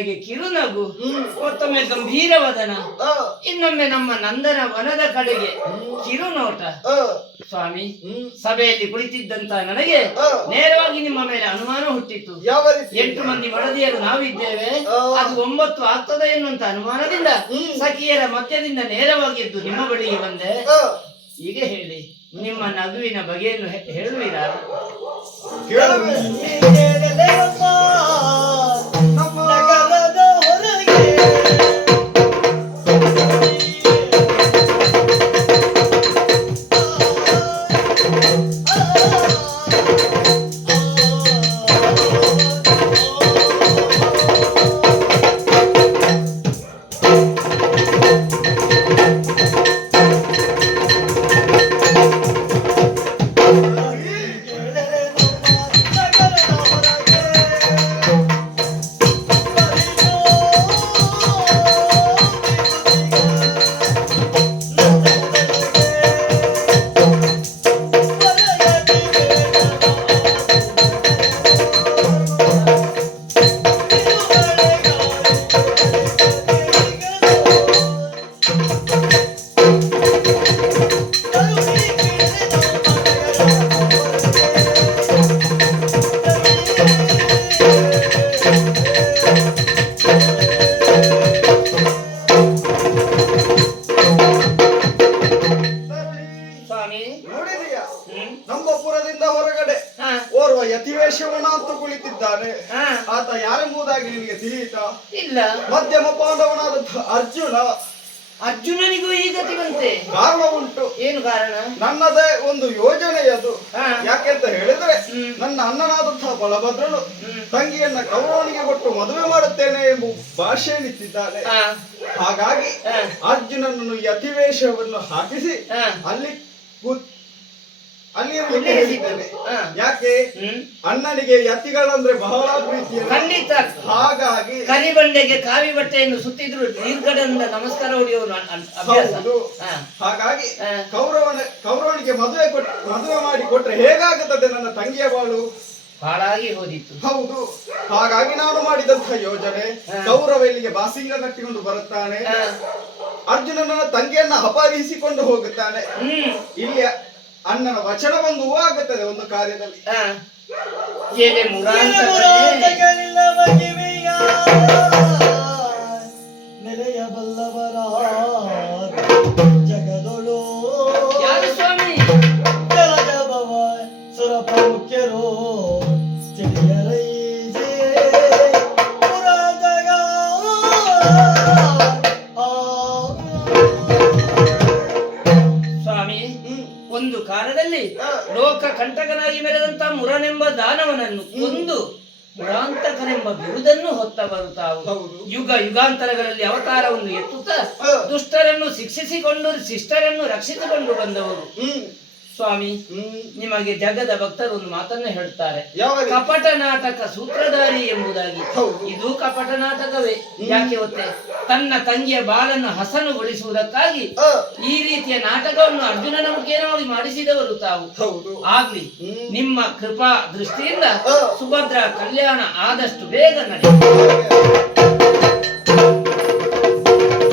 ಕೊನೆಗೆ ಕಿರುನಗು, ಮತ್ತೊಮ್ಮೆ ಗಂಭೀರವದನ, ಇನ್ನೊಮ್ಮೆ ನಮ್ಮ ನಂದನ ವನದ ಕಡೆಗೆ ಕಿರುನೋಟ. ಸ್ವಾಮಿ, ಸಭೆಯಲ್ಲಿ ಕುಳಿತಿದ್ದಂತ ನನಗೆ ನೇರವಾಗಿ ನಿಮ್ಮ ಮೇಲೆ ಅನುಮಾನ ಹುಟ್ಟಿತ್ತು. 8 ಮಂದಿ ಮಡದಿಯರು ನಾವಿದ್ದೇವೆ, ಅದು 9 ಆಗ್ತದೆ ಎನ್ನುವಂತ ಅನುಮಾನದಿಂದ ಸಖಿಯರ ಮಧ್ಯದಿಂದ ನೇರವಾಗಿ ಎದ್ದು ನಿಮ್ಮ ಬಳಿಗೆ ಬಂದೆ. ಈಗ ಹೇಳಿ, ನಿಮ್ಮ ನಗುವಿನ ಬಗೆಯನ್ನು ಹೇಳುವಿರಾ? ನಮ್ಮಪುರದಿಂದ ಹೊರಗಡೆ ಓರ್ವ ಯತಿವೇಶವನ ಅಂತ ಕುಳಿತಿದ್ದಾನೆ. ಆತ ಯಾರೆಂಬುದಾಗಿ ನಿಮಗೆ ತಿಳಿಯಿತಾ? ಇಲ್ಲ. ಮಧ್ಯಮ ಪಾಂಡವನಾದಂತಹ ಅರ್ಜುನನಿಗೂ ಈ ಗತಿವಂತೆ? ಕಾರಣ ಉಂಟು. ಏನು ಕಾರಣ? ನನ್ನದೇ ಒಂದು ಯೋಜನೆ ಅದು. ಯಾಕೆಂತ ಹೇಳಿದ್ರೆ, ನನ್ನ ಅಣ್ಣನಾದಂತಹ ಬಲಭದ್ರನು ತಂಗಿಯನ್ನ ಕೌರವನಿಗೆ ಕೊಟ್ಟು ಮದುವೆ ಮಾಡುತ್ತೇನೆ ಎಂಬ ಭಾಷೆಯನ್ನಿತ್ತಿದ್ದಾನೆ. ಹಾಗಾಗಿ ಅರ್ಜುನನನ್ನು ಯತಿವೇಶವನ್ನು ಹಾಕಿಸಿ ಅಲ್ಲಿ ಹೇಳಿದ್ದೇನೆ. ಯಾಕೆ? ಅಣ್ಣನಿಗೆ ಯತಿಗಳಂದ್ರೆ ಬಹಳ ಪ್ರೀತಿ. ಖಂಡಿತ. ಹಾಗಾಗಿ ಕರಿಬಂಡೆಗೆ ಕಾವಿ ಬಟ್ಟೆಯನ್ನು ಸುತ್ತಿದ್ರು ದೀರ್ಘದಿಂದ ನಮಸ್ಕಾರ ಹೊಡೆಯುವ ಅಭ್ಯಾಸ. ಹಾಗಾಗಿ ಕೌರವನಿಗೆ ಮದುವೆ ಮಾಡಿ ಕೊಟ್ರೆ ಹೇಗಾಗುತ್ತದೆ ನನ್ನ ತಂಗಿಯ ಬಾಳು? ಹಾಳಾಗಿ ಹೋದಿತ್ತು. ಹೌದು. ಹಾಗಾಗಿ ನಾನು ಮಾಡಿದಂತಹ ಯೋಜನೆ, ಕೌರವ ಇಲ್ಲಿಗೆ ಬಾಸಿಂಗ ಕಟ್ಟಿಕೊಂಡು ಬರುತ್ತಾನೆ, ಅರ್ಜುನನ ತಂಗಿಯನ್ನ ಅಪಹರಿಸಿಕೊಂಡು ಹೋಗುತ್ತಾನೆ. ಇಲ್ಲಿ ಅಣ್ಣನ ವಚನ ಒಂದು ಆಗುತ್ತದೆ ಒಂದು ಕಾರ್ಯದಲ್ಲಿ. ನೆಲೆಯಬಲ್ಲವರ ಜಗದೊಳು ಸ್ವಾಮಿ ಜಲಜಬವ ಸುರಪ ಮುಖ್ಯರು ತಿಳಿಯರೈಜೆ ಪುರಾತಗ. ಸ್ವಾಮಿ, ಒಂದು ಕಾಲದಲ್ಲಿ ಲೋಕ ಕಂಟಕನಾಗಿ ಮೆರೆದಂತ ಮುರನೆಂಬ ದಾನವನನ್ನು ಕೊಂದು ಮುರಾಂತಕನೆಂಬ ಬಿರುದನ್ನು ಹೊತ್ತವರು ತಾವು. ಯುಗ ಯುಗಾಂತರಗಳಲ್ಲಿ ಅವತಾರವನ್ನು ಎತ್ತುತ್ತಾ ದುಷ್ಟರನ್ನು ಶಿಕ್ಷಿಸಿಕೊಂಡು ಶಿಷ್ಟರನ್ನು ರಕ್ಷಿಸಿಕೊಂಡು ಬಂದವರು. ಸ್ವಾಮಿ, ನಿಮಗೆ ಜಗದ ಭಕ್ತರು ಒಂದು ಮಾತನ್ನ ಹೇಳ್ತಾರೆ, ಕಪಟ ನಾಟಕ ಸೂತ್ರಧಾರಿ ಎಂಬುದಾಗಿ. ಇದು ಕಪಟ ನಾಟಕವೇ. ಯಾಕೆ ಗೊತ್ತೇ? ತನ್ನ ತಂಗಿಯ ಬಾಳನ್ನು ಹಸನುಗೊಳಿಸುವುದಕ್ಕಾಗಿ ಈ ರೀತಿಯ ನಾಟಕವನ್ನು ಅರ್ಜುನನ ಮುಖೇನವಾಗಿ ಮಾಡಿಸಿದವರು ತಾವು. ಆಗ್ಲಿ, ನಿಮ್ಮ ಕೃಪಾ ದೃಷ್ಟಿಯಿಂದ ಸುಭದ್ರ ಕಲ್ಯಾಣ ಆದಷ್ಟು ಬೇಗ ನಡೆಯುತ್ತದೆ.